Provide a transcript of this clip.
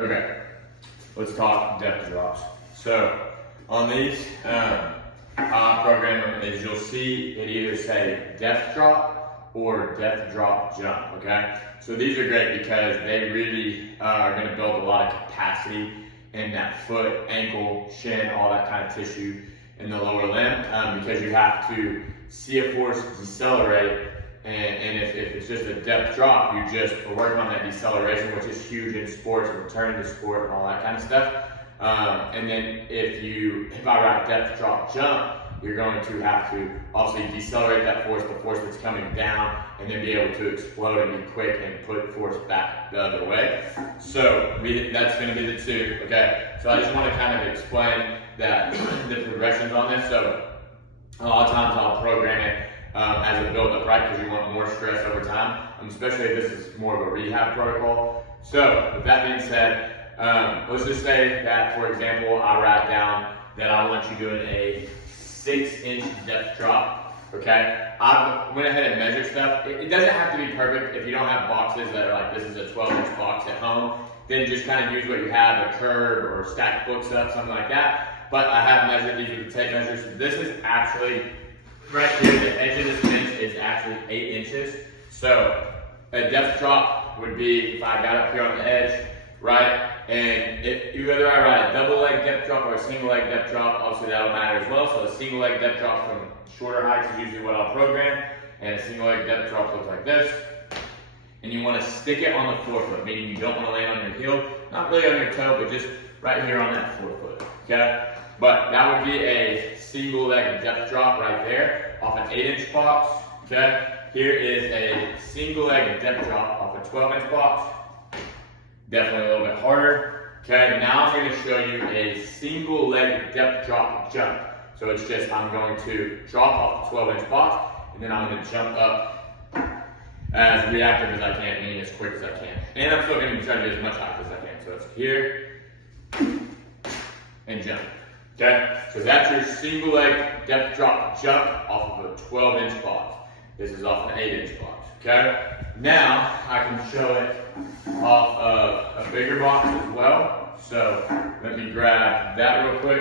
Okay, let's talk depth drops. So on these, how I program them is you'll see it either say depth drop or depth drop jump, okay? So these are great because they really are gonna build a lot of capacity in that foot, ankle, shin, all that kind of tissue in the lower limb, because you have to see a force decelerate, and if it's just a depth drop, you just are working on that deceleration, which is huge in sports, return to sport, and all that kind of stuff. And then if I write depth drop jump, you're going to have to obviously decelerate that force, the force that's coming down, and then be able to explode and be quick and put force back the other way. So that's going to be the two, okay? So I just want to kind of explain that the progressions on this. So a lot of times I'll program it as a build-up, right? Because you want more stress over time, especially if this is more of a rehab protocol. So with that being said, let's just say that, for example, I write down that I want you doing a 6-inch depth drop, okay? I went ahead and measured stuff. It doesn't have to be perfect. If you don't have boxes that are like, this is a 12-inch box at home, then just kind of use what you have, a curve or stack books up, something like that. But I have measured these with the tape measures. So this is actually, right here, the edge of this bench is actually 8 inches. So a depth drop would be, if I got up here on the edge, right? And whether I ride a double leg depth drop or a single leg depth drop, obviously that'll matter as well. So a single leg depth drop from shorter heights is usually what I'll program, and a single leg depth drop looks like this. And you want to stick it on the forefoot, meaning you don't want to land on your heel, not really on your toe, but just right here on that forefoot, okay? But that would be a single leg depth drop right there off an 8-inch box, okay? Here is a single leg depth drop off a 12-inch box. Definitely a little bit harder. Okay, now I'm going to show you a single leg depth drop jump. So it's just, I'm going to drop off the 12-inch box, and then I'm going to jump up as reactive as I can, meaning as quick as I can. And I'm still going to try to do as much height as I can. So it's here, and jump. Okay, so that's your single leg depth drop jump off of a 12-inch box. This is off an 8-inch box. Okay, now I can show it off of a bigger box as well. So let me grab that real quick.